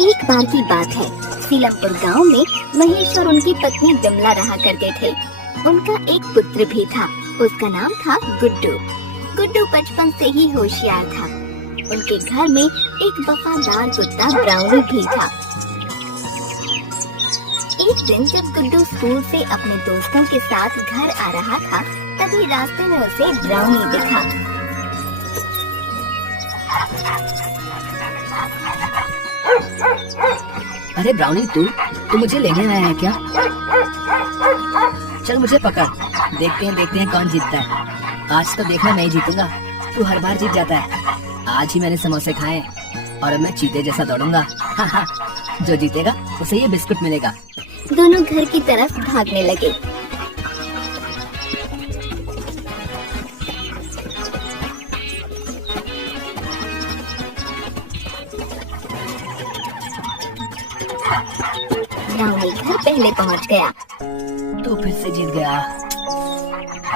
एक बार की बात है, सीलमपुर गांव में महेश और उनकी पत्नी विमला रहा करते थे। उनका एक पुत्र भी था, उसका नाम था गुड्डू। गुड्डू बचपन से ही होशियार था। उनके घर में एक वफादार कुत्ता ब्राउनी भी था। एक दिन जब गुड्डू स्कूल से अपने दोस्तों के साथ घर आ रहा था, तभी रास्ते में उसे ब्राउनी दिखा। अरे ब्राउनी, तू मुझे लेने आया है क्या? चल मुझे पकड़, देखते हैं कौन जीतता है। आज तो देखना मैं ही जीतूंगा, तू हर बार जीत जाता है। आज ही मैंने समोसे खाए और अब मैं चीते जैसा दौड़ूंगा। जो जीतेगा उसे ये बिस्कुट मिलेगा। दोनों घर की तरफ भागने लगे। ब्राउनी घर पहले पहुंच गया। तू फिर से जीत गया।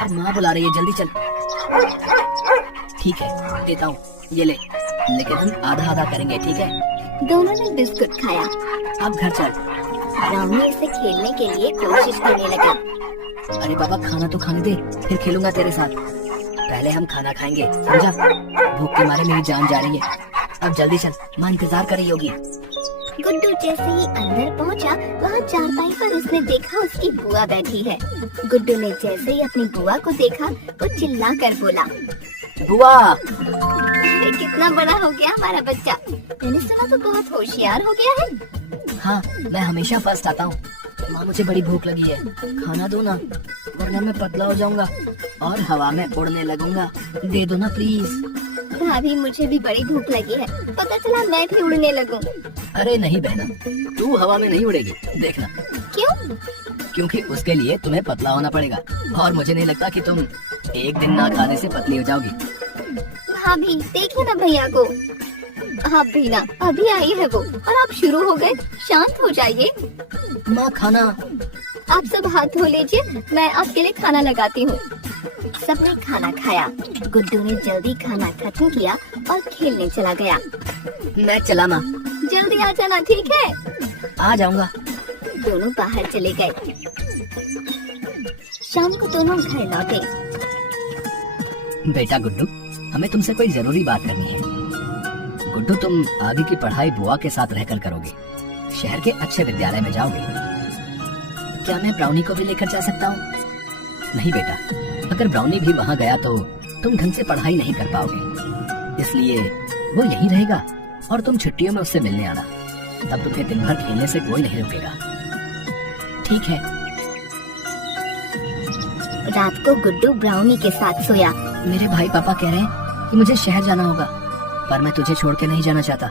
अब माँ बुला रही है, जल्दी चल। ठीक है, देता हूँ, ये ले। लेकिन हम आधा आधा करेंगे, ठीक है? दोनों ने बिस्कुट खाया। अब घर चल। ब्राउनी इसे खेलने के लिए कोशिश करने लगा। अरे बाबा, खाना तो खाने दे, फिर खेलूंगा तेरे साथ। पहले हम खाना खाएंगे, समझा? भूख के मारे मेरी जान जा रही है। अब जल्दी चल, माँ इंतजार कर रही होगी। गुड्डू जैसे ही अंदर पहुंचा, वहाँ चारपाई पर उसने देखा उसकी बुआ बैठी है। गुड्डू ने जैसे ही अपनी बुआ को देखा, वो चिल्ला कर बोला, बुआ! अरे कितना बड़ा हो गया हमारा बच्चा। मैंने सुना तो बहुत होशियार हो गया है। हाँ, मैं हमेशा फर्स्ट आता हूँ। माँ, मुझे बड़ी भूख लगी है, खाना दो ना, वरना मैं पतला हो जाऊंगा और हवा में उड़ने लगूंगा। दे दो ना प्लीज। भाभी, मुझे भी बड़ी भूख लगी है, पता चला मैं भी उड़ने लगूं। अरे नहीं बहना, तू हवा में नहीं उड़ेगी, देखना। क्यों? क्योंकि उसके लिए तुम्हें पतला होना पड़ेगा और मुझे नहीं लगता कि तुम एक दिन ना खाने से पतली हो जाओगी। भाभी, देखिए ना भैया को। हाँ भीना, अभी आई है वो और आप शुरू हो गए। शांत हो जाइए। माँ, खाना। आप सब हाथ धो लीजिए, मैं आपके लिए खाना लगाती हूँ। सबने खाना खाया। गुड्डू ने जल्दी खाना खत्म किया और खेलने चला गया। मैं चला माँ। जल्दी आ जाना, ठीक है? आ जाऊंगा। दोनों बाहर चले गए। शाम को दोनों घर लौटे। बेटा गुड्डू, हमें तुमसे कोई जरूरी बात करनी है। गुड्डू, तुम आगे की पढ़ाई बुआ के साथ रहकर करोगे, शहर के अच्छे विद्यालय में जाओगे। क्या मैं ब्राउनी को भी लेकर जा सकता हूँ? नहीं बेटा, अगर ब्राउनी भी वहाँ गया तो तुम ढंग से पढ़ाई नहीं कर पाओगे, इसलिए वो यहीं रहेगा और तुम छुट्टियों में उससे मिलने आना। तब तुम्हें दिन भर खेलने से कोई नहीं रोकेगा, ठीक है? रात को गुड्डू ब्राउनी के साथ सोया। मेरे भाई पापा कह रहे हैं कि मुझे शहर जाना होगा, पर मैं तुझे छोड़ के नहीं जाना चाहता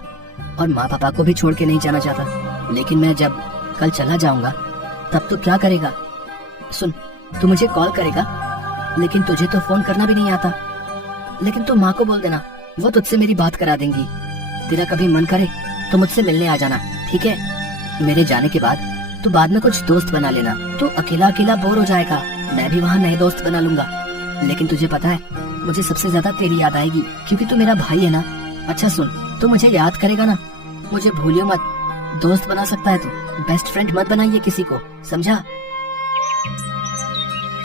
और माँ पापा को भी छोड़ के नहीं जाना चाहता। लेकिन मैं जब कल चला जाऊंगा तब तो क्या करेगा? सुन, तू मुझे कॉल करेगा, लेकिन तुझे तो फोन करना भी नहीं आता। लेकिन तू माँ को बोल देना, वो तुझसे मेरी बात करा देंगी। तेरा कभी मन करे तो मुझसे मिलने आ जाना, ठीक है? मेरे जाने के बाद तू बाद में कुछ दोस्त बना लेना। तू अकेला अकेला बोर हो जाएगा, मैं भी वहाँ नए दोस्त बना लूंगा। लेकिन तुझे पता है, मुझे सबसे ज्यादा तेरी याद आएगी, क्योंकि तू मेरा भाई है ना। अच्छा सुन, तू मुझे याद करेगा ना? मुझे भूलियो मत। दोस्त बना सकता है तू, बेस्ट फ्रेंड मत बनाइए किसी को, समझा?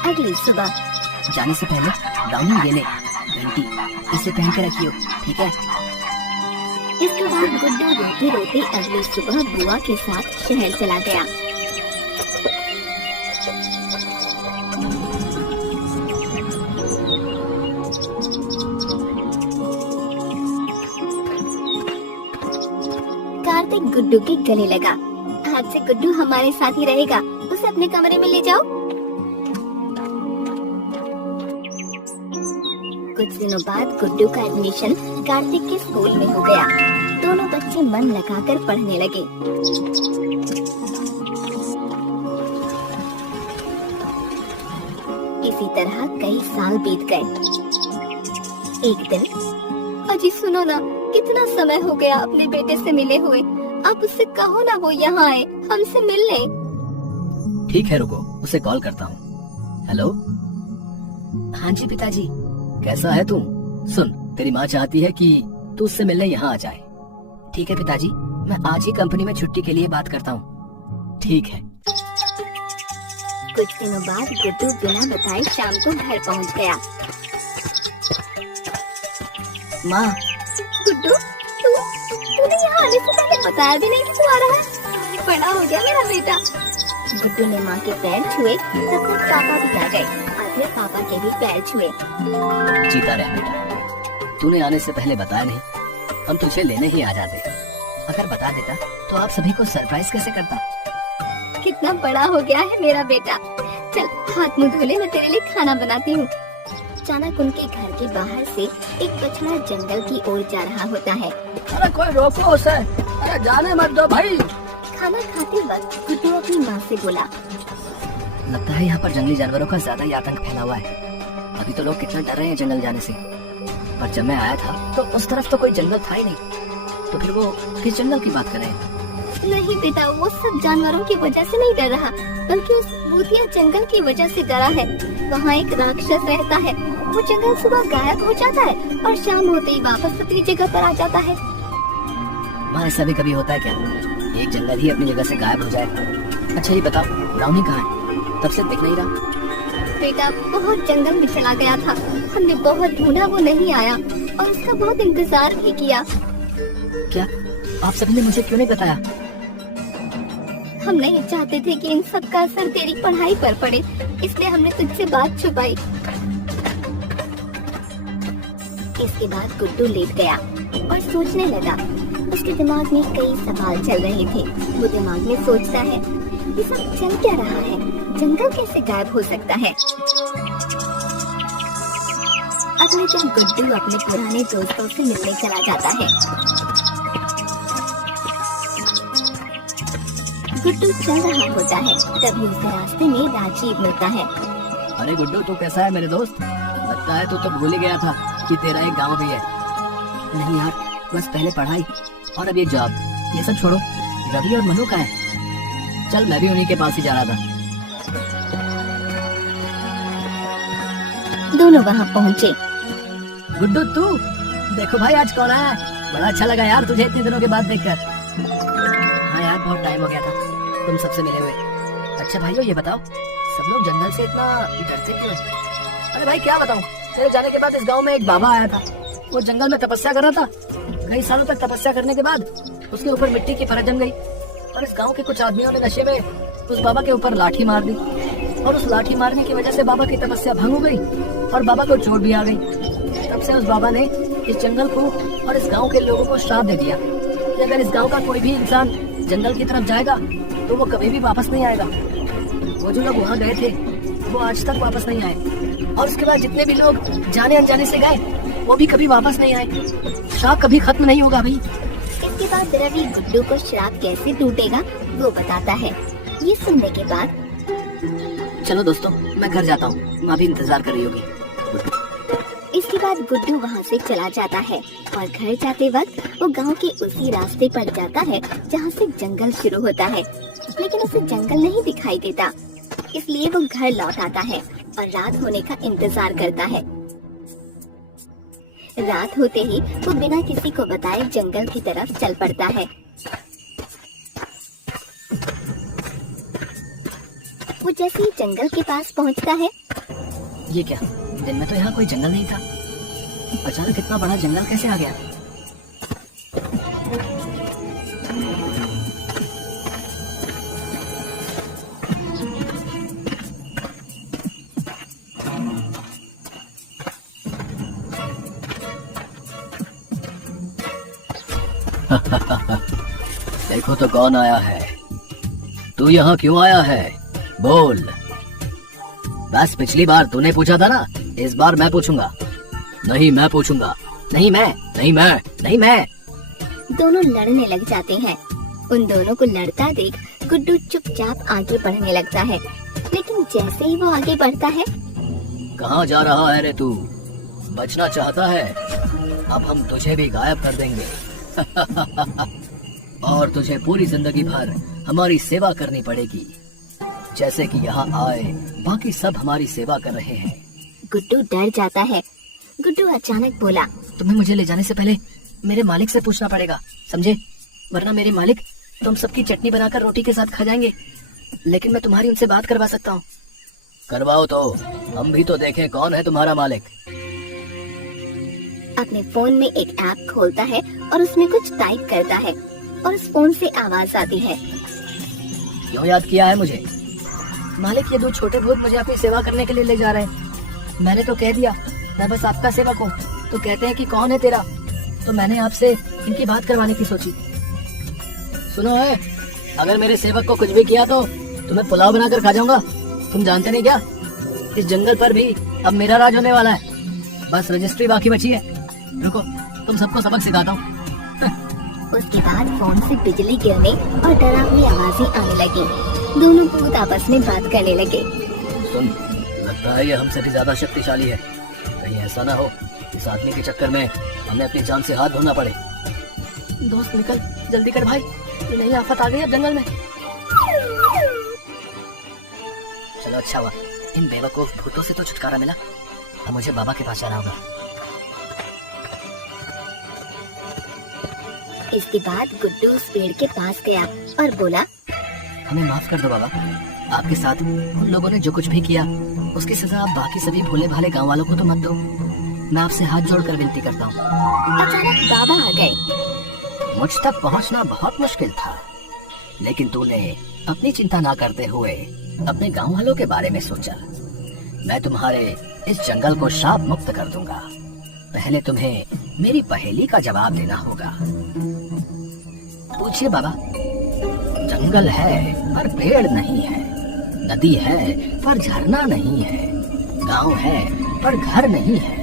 अगली सुबह जाने से पहले ब्राउनी ये ले घंटी, इसे पहन के रखियो, ठीक है? इसके बाद गुड्डू रोते रोते अगली सुबह बुआ के साथ शहर चला गया। कार्तिक गुड्डू के गले लगा। आज से गुड्डू हमारे साथ ही रहेगा, उसे अपने कमरे में ले जाओ। कुछ दिनों बाद गुड्डू का एडमिशन कार्तिक के स्कूल में हो गया। दोनों बच्चे मन लगाकर पढ़ने लगे। इसी तरह कई साल बीत गए। एक दिन, अजी सुनो ना, कितना समय हो गया अपने बेटे से मिले हुए। आप उससे कहो ना वो यहाँ आए, हमसे मिल ले। ठीक है, रुको, उसे कॉल करता हूँ। हेलो। हाँ जी पिताजी। कैसा है तू? सुन, तेरी माँ चाहती है कि तो उससे मिलने यहाँ आ जाए। ठीक है पिताजी, मैं आज ही कंपनी में छुट्टी के लिए बात करता हूँ। ठीक है। कुछ दिनों बाद गुड्डू बिना बताए शाम को घर पहुंच गया। माँ, गुड्डू, तूने यहाँ आने से पहले बताया भी नहीं कि तू आ रहा है। बड़ा हो गया मेरा बेटा। गुड्डू ने माँ के पैर छुए तो खुद पापा भी आ गए और फिर पापा के भी पैर छुए। जीता रहे बेटा, तूने आने से पहले बताया नहीं, हम तुझे लेने ही आ जाते। अगर बता देता तो आप सभी को सरप्राइज कैसे करता। कितना बड़ा हो गया है मेरा बेटा। चल हाथ मुंह धो ले, मैं तेरे लिए खाना बनाती हूँ। अचानक उनके घर के बाहर से एक बछड़ा जंगल की ओर जा रहा होता है। अरे कोई रोको उसे, अरे जाने मत दो भाई। खाना खाते वक्त गुड्डू अपनी माँ से बोला, लगता है यहाँ पर जंगली जानवरों का ज्यादा ही आतंक फैला हुआ है। अभी तो लोग कितना डर रहे हैं जंगल जाने से, पर जब मैं आया था तो उस तरफ तो कोई जंगल था ही नहीं। तो फिर वो किस जंगल की बात कर रहे हैं? नहीं बेटा, वो सब जानवरों की वजह से नहीं डर रहा, बल्कि उस भूतिया जंगल की वजह से डरा है। वहाँ एक राक्षस रहता है। वो जंगल सुबह गायब हो जाता है और शाम होते ही वापस अपनी जगह पर आ जाता है। माँ, ऐसा भी कभी होता है क्या? एक जंगल ही अपनी जगह से गायब हो जाए। अच्छा ये बताओ, ब्राउनी कहाँ है? तब से दिख नहीं रहा। बेटा बहुत जंगल में चला गया था, हमने बहुत ढूंढा, वो नहीं आया और उसका बहुत इंतजार भी किया। क्या आप सभी ने मुझे क्यों नहीं बताया? हम नहीं चाहते थे कि इन सब का असर तेरी पढ़ाई पर पड़े, इसलिए हमने तुझसे बात छुपाई। इसके बाद गुड्डू लेट गया और सोचने लगा। उसके दिमाग में कई सवाल चल रहे थे। वो दिमाग में सोचता है, ये सब चल क्या रहा है? जंगल कैसे गायब हो सकता है? अगले दिन गुड्डू अपने पुराने दोस्तों से मिलने चला जाता है। गुड्डू चल रहा होता है, तभी उसे रास्ते में राजीव मिलता है। अरे गुड्डू, तू कैसा है मेरे दोस्त? लगता है तू तो भूल ही गया था कि तेरा एक गांव भी है। नहीं यार, बस पहले पढ़ाई और अब ये जॉब, ये सब छोड़ो। रवि और मनु कहाँ है? चल मैं भी उन्हीं के पास ही जा रहा था। दोनों वहाँ पहुँचे। गुड्डू तू देखो भाई, आज कौन आया? बड़ा अच्छा लगा यार तुझे इतने दिनों के बाद देखकर। हाँ यार, बहुत टाइम हो गया था तुम सबसे मिले हुए। अच्छा भाइयों, ये बताओ सब लोग जंगल से इतना डरते क्यों है? अरे भाई क्या बताऊं, तेरे जाने के बाद इस गांव में एक बाबा आया था। वो जंगल में तपस्या कर रहा था। कई सालों तक तपस्या करने के बाद उसके ऊपर मिट्टी की परत जम गई और इस गांव के कुछ आदमियों ने नशे में उस बाबा के ऊपर लाठी मार दी और उस लाठी मारने की वजह से बाबा की तपस्या भंग हो गई और बाबा को चोट भी आ गई। तब से उस बाबा ने इस जंगल को और इस गांव के लोगों को श्राप दे दिया कि अगर इस गांव का कोई भी इंसान जंगल की तरफ जाएगा तो वो कभी भी वापस नहीं आएगा। वो जो लोग वहाँ गए थे वो आज तक वापस नहीं आए और उसके बाद जितने भी लोग जाने अनजाने से गए वो भी कभी वापस नहीं आए। श्राप कभी खत्म नहीं होगा भाई। इसके बाद रवि गुड्डू को श्राप कैसे टूटेगा वो बताता है। ये सुनने के बाद चलो दोस्तों, मैं घर जाता हूँ, माँ भी इंतजार कर रही होगी। इसके बाद गुड्डू वहाँ से चला जाता है और घर जाते वक्त वो गांव के उसी रास्ते पर जाता है जहाँ से जंगल शुरू होता है, लेकिन उसे जंगल नहीं दिखाई देता। इसलिए वो घर लौट आता है और रात होने का इंतजार करता है। रात होते ही वो बिना किसी को बताए जंगल की तरफ चल पड़ता है। वो जैसे ही जंगल के पास पहुंचता है, ये क्या, दिन में तो यहाँ कोई जंगल नहीं था, अचानक इतना बड़ा जंगल कैसे आ गया? देखो तो कौन आया है। तू यहाँ क्यों आया है? बोल। बस पिछली बार तूने पूछा था ना, इस बार मैं पूछूंगा। नहीं मैं पूछूंगा। नहीं मैं, नहीं मैं, नहीं मैं। दोनों लड़ने लग जाते हैं। उन दोनों को लड़ता देख गुड्डू चुपचाप आगे बढ़ने लगता है, लेकिन जैसे ही वो आगे बढ़ता है, कहाँ जा रहा है रे तू? बचना चाहता है? अब हम तुझे भी गायब कर देंगे। और तुझे पूरी जिंदगी भर हमारी सेवा करनी पड़ेगी, जैसे कि यहाँ आए बाकी सब हमारी सेवा कर रहे हैं। गुड्डू डर जाता है। गुड्डू अचानक बोला, तुम्हें मुझे ले जाने से पहले मेरे मालिक से पूछना पड़ेगा, समझे? वरना मेरे मालिक तुम सबकी चटनी बनाकर रोटी के साथ खा जाएंगे। लेकिन मैं तुम्हारी उनसे बात करवा सकता हूँ। करवाओ तो, हम भी तो देखें कौन है तुम्हारा मालिक। अपने फोन में एक ऐप खोलता है और उसमें कुछ टाइप करता है और उस फोन से आवाज आती है। क्यों याद किया है मुझे? मालिक, ये दो छोटे भूत मुझे अपनी सेवा करने के लिए ले जा रहे हैं। मैंने तो कह दिया मैं बस आपका सेवक हूँ। तो कहते हैं कि कौन है तेरा, तो मैंने आपसे इनकी बात करवाने की सोची। सुनो है, अगर मेरे सेवक को कुछ भी किया तो तुम्हें पुलाव बनाकर खा जाऊंगा। तुम जानते नहीं क्या, इस जंगल पर भी अब मेरा राज होने वाला है। बस रजिस्ट्री बाकी बची है। रुको, तुम सबको सबक सिखाता हूँ। उसके बाद फोन से बिजली गिरने और डरावनी आवाजें आने लगी। दोनों भूत आपस में बात करने लगे। सुन, लगता है ये हमसे भी ज्यादा शक्तिशाली है। कहीं ऐसा ना हो इस आदमी के चक्कर में हमें अपनी जान से हाथ धोना पड़े। दोस्त निकल, जल्दी कर भाई, ये नई आफत आ गई है जंगल में। चलो अच्छा हुआ, इन बेवकूफ भूतों से तो छुटकारा मिला। अब मुझे बाबा के पास जाना होगा। इसके बाद गुड्डू उस पेड़ के पास गया और बोला, हमें माफ कर दो बाबा, आपके साथ उन लोगों ने जो कुछ भी किया उसकी सजा आप बाकी सभी भोले भाले गांव वालों को तो मत दो। मैं आपसे हाथ जोड़कर विनती करता हूँ। अचानक बाबा आ गए। मुझ तक पहुँचना बहुत मुश्किल था, लेकिन तूने अपनी चिंता ना करते हुए अपने गांव वालों के बारे में सोचा। मैं तुम्हारे इस जंगल को शाप मुक्त कर दूंगा। पहले तुम्हें मेरी पहेली का जवाब देना होगा। पूछिए बाबा। जंगल है पर पेड़ नहीं है, नदी है पर झरना नहीं है, गांव है पर घर नहीं है।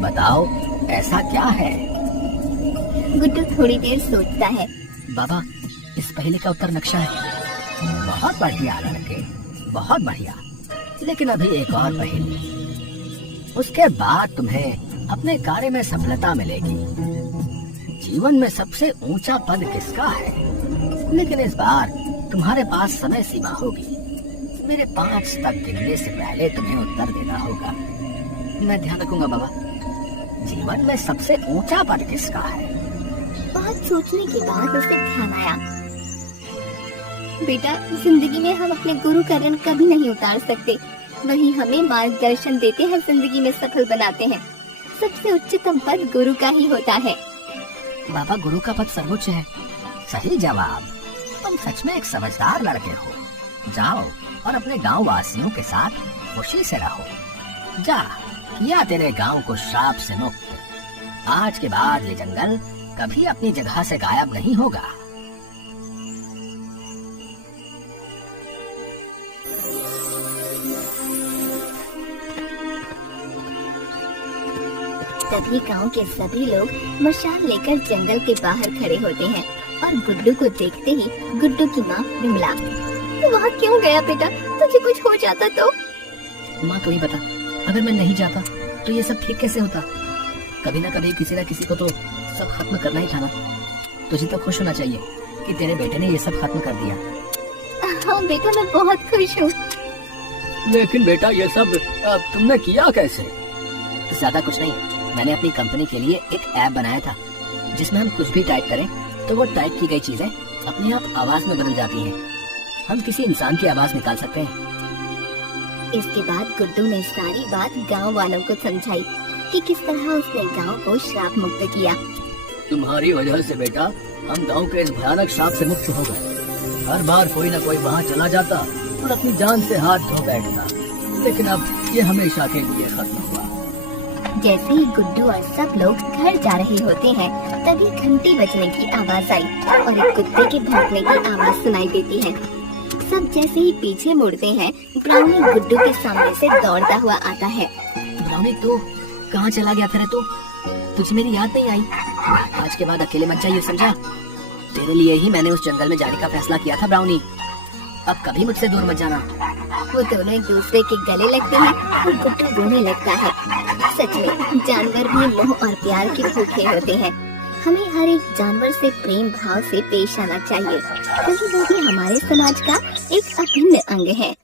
बताओ ऐसा क्या है? गुड्डू थोड़ी देर सोचता है। बाबा, इस पहेली का उत्तर नक्शा है। बहुत बढ़िया लड़के, बहुत बढ़िया। लेकिन अभी एक और पहेली, उसके बाद तुम्हें अपने कार्य में सफलता मिलेगी। जीवन में सबसे ऊंचा पद किसका है? लेकिन इस बार तुम्हारे पास समय सीमा होगी। मेरे 5 तक गिनने से पहले तुम्हें उत्तर देना होगा। मैं ध्यान रखूंगा बाबा। जीवन में सबसे ऊंचा पद किसका है? बहुत सोचने के बाद उसे ध्यान आया। बेटा, जिंदगी में हम अपने गुरु का ऋण कभी नहीं उतार सकते। वही हमें मार्गदर्शन देते हैं, जिंदगी में सफल बनाते हैं। सबसे उच्चतम पद गुरु का ही होता है। बाबा, गुरु का पद सर्वोच्च है। सही जवाब। तुम सच में एक समझदार लड़के हो। जाओ और अपने गांव वासियों के साथ खुशी से रहो। जा, किया तेरे गांव को श्राप से मुक्त। आज के बाद ये जंगल कभी अपनी जगह से गायब नहीं होगा। तभी गांव के सभी लोग मशाल लेकर जंगल के बाहर खड़े होते हैं और गुड्डू को देखते ही गुड्डू की माँ विमला, तू वहाँ क्यों गया बेटा? तुझे कुछ हो जाता तो? माँ तू ही बता, अगर मैं नहीं जाता तो ये सब ठीक कैसे होता? कभी ना कभी किसी न किसी को तो सब खत्म करना ही था ना। तुझे तो खुश होना चाहिए कि तेरे बेटे ने ये सब खत्म कर दिया। हाँ बेटा, मैं बहुत खुश हूँ। लेकिन बेटा, ये सब तुमने किया कैसे? ज्यादा कुछ नहीं, मैंने अपनी कंपनी के लिए एक ऐप बनाया था जिसमें हम कुछ भी टाइप करें तो वो टाइप की गई चीजें अपने आप आवाज में बदल जाती हैं। हम किसी इंसान की आवाज निकाल सकते हैं। इसके बाद गुड्डू ने सारी बात गांव वालों को समझाई कि किस तरह उसने गांव को श्राप मुक्त किया। तुम्हारी वजह से बेटा हम गांव के इस भयानक श्राप से मुक्त हो गए। हर बार कोई न कोई वहाँ चला जाता और अपनी जान से हाथ धो बैठता, लेकिन अब ये हमेशा के लिए खत्म हुआ। जैसे ही गुड्डू और सब लोग घर जा रहे होते हैं, तभी घंटी बजने की आवाज आई और एक कुत्ते के भौंकने की आवाज सुनाई देती है। सब जैसे ही पीछे मुड़ते हैं, ब्राउनी गुड्डू के सामने से दौड़ता हुआ आता है। ब्राउनी, तू कहाँ चला गया फिर? तू तुझे मेरी याद नहीं आई? आज के बाद अकेले मत जाइए, समझा? तेरे लिए ही मैंने उस जंगल में जाने का फैसला किया था ब्राउनी। अब कभी मुझसे दूर मत जाना। वो दोनों एक दूसरे के गले लगते हैं और गुड्डू रोने लगता है। सच में जानवर भी मोह और प्यार के भूखे होते हैं। हमें हर एक जानवर से प्रेम भाव से पेश आना चाहिए, क्योंकि वो भी हमारे समाज का एक अभिन्न अंग है।